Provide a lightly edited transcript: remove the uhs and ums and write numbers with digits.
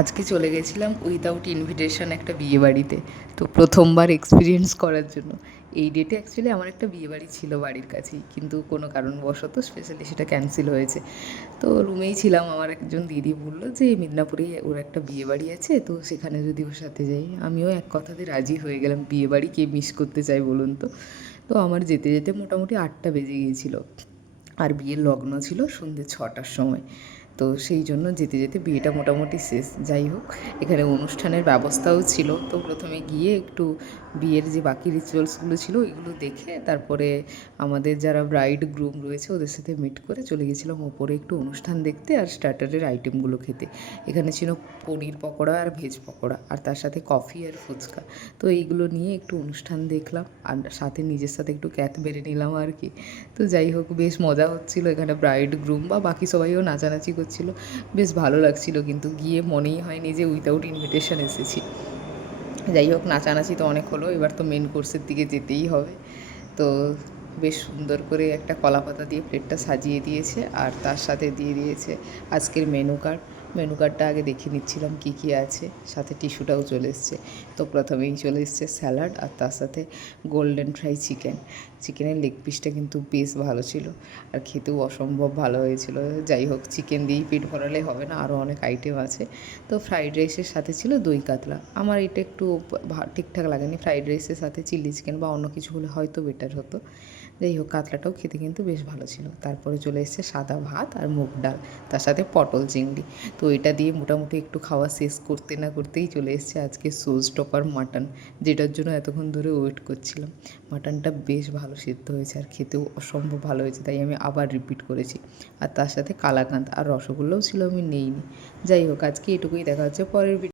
আজকে চলে গেছিলাম উইদাউট ইনভিটেশন একটা বিয়েবাড়িতে। তো প্রথমবার এক্সপিরিয়েন্স করার জন্য। এই ডেটে অ্যাকচুয়ালি আমার একটা বিয়েবাড়ি ছিল বাড়ির কাছেই, কিন্তু কোনো কারণবশত স্পেশালি সেটা ক্যান্সেল হয়েছে। তো রুমেই ছিলাম, আমার একজন দিদি বললো যে মিদনাপুরে ওর একটা বিয়েবাড়ি আছে, তো সেখানে যদি ওর সাথে যাই। আমিও এক কথাতে রাজি হয়ে গেলাম, বিয়েবাড়ি কে মিস করতে চাই বলুন তো। তো আমার যেতে যেতে মোটামুটি 8টা বেজে গিয়েছিলো, আর বিয়ের লগ্ন ছিল সন্ধ্যে 6টার সময়। তো সেই জন্য যেতে যেতে বিয়েটা মোটামুটি শেষ। যাই হোক, এখানে অনুষ্ঠানের ব্যবস্থাও ছিল। তো প্রথমে গিয়ে একটু বিয়ের যে বাকি রিচুয়ালসগুলো ছিল ওইগুলো দেখে তারপরে আমাদের যারা ব্রাইড গ্রুম রয়েছে ওদের সাথে মিট করে চলে গেছিলাম ওপরে একটু অনুষ্ঠান দেখতে আর স্টার্টারের আইটেমগুলো খেতে। এখানে ছিল পনির পকোড়া আর ভেজ পকোড়া, আর তার সাথে কফি আর ফুচকা। তো এইগুলো নিয়ে একটু অনুষ্ঠান দেখলাম, আর সাথে নিজের সাথে একটু ক্যাথ বেড়ে নিলাম আর কি। তো যাই হোক, বেশ মজা হচ্ছিলো। এখানে ব্রাইড গ্রুম বা বাকি সবাইও নাচানাচি করছিলো, বেশ ভালো লাগছিলো। কিন্তু গিয়ে মনেই হয়নি যে উইদাউট ইনভিটেশন এসেছি। যাই হোক, নাচানাচি তো অনেক হলো, এবার তো মেন কোর্সের দিকে যেতেই হবে। তো বেশ সুন্দর করে একটা কলাপাতা দিয়ে প্লেটটা সাজিয়ে দিয়েছে, আর তার সাথে দিয়ে দিয়েছে আজকের মেনু কার্ড। মেনু কার্ডটা আগে দেখে নিচ্ছিলাম কী কী আছে, সাথে টিস্যুটাও চলে এসছে। তো প্রথমেই চলে এসছে স্যালাড, আর তার সাথে গোল্ডেন ফ্রাই চিকেন। চিকেনের লেগ পিসটা কিন্তু বেশ ভালো ছিল, আর খেতেও অসম্ভব ভালো হয়েছিল। যাই হোক, চিকেন দিয়েই পেট ভরালে হবে না, আরও অনেক আইটেম আছে। তো ফ্রাইড রাইসের সাথে ছিল দই কাতলা। আমার এটা একটু ঠিকঠাক লাগেনি, ফ্রাইড রাইসের সাথে চিলি চিকেন বা অন্য কিছু হলে হয়তো বেটার হতো। যাই হোক, কাতলাটাও খেতে কিন্তু বেশ ভালো ছিল। তারপরে চলে এসেছে সাদা ভাত আর মুগ ডাল, তার সাথে পটল চিংড়ি। তো এটা দিয়ে মোটামুটি একটু খাওয়া শেষ করতে না করতেই চলে এসেছে আজকে সোজ টপার মাটন, যেটার জন্য এতক্ষণ ধরে ওয়েট করছিলাম। মাটনটা বেশ ভালো সিদ্ধ হয়েছে আর খেতেও অসম্ভব ভালো হয়েছে, তাই আমি আবার রিপিট করেছি। আর তার সাথে কালাকাঁদ আর রসগোল্লাও ছিল, আমি নেইনি। যাই হোক, আজকে এটুকুই, দেখা হচ্ছে পরের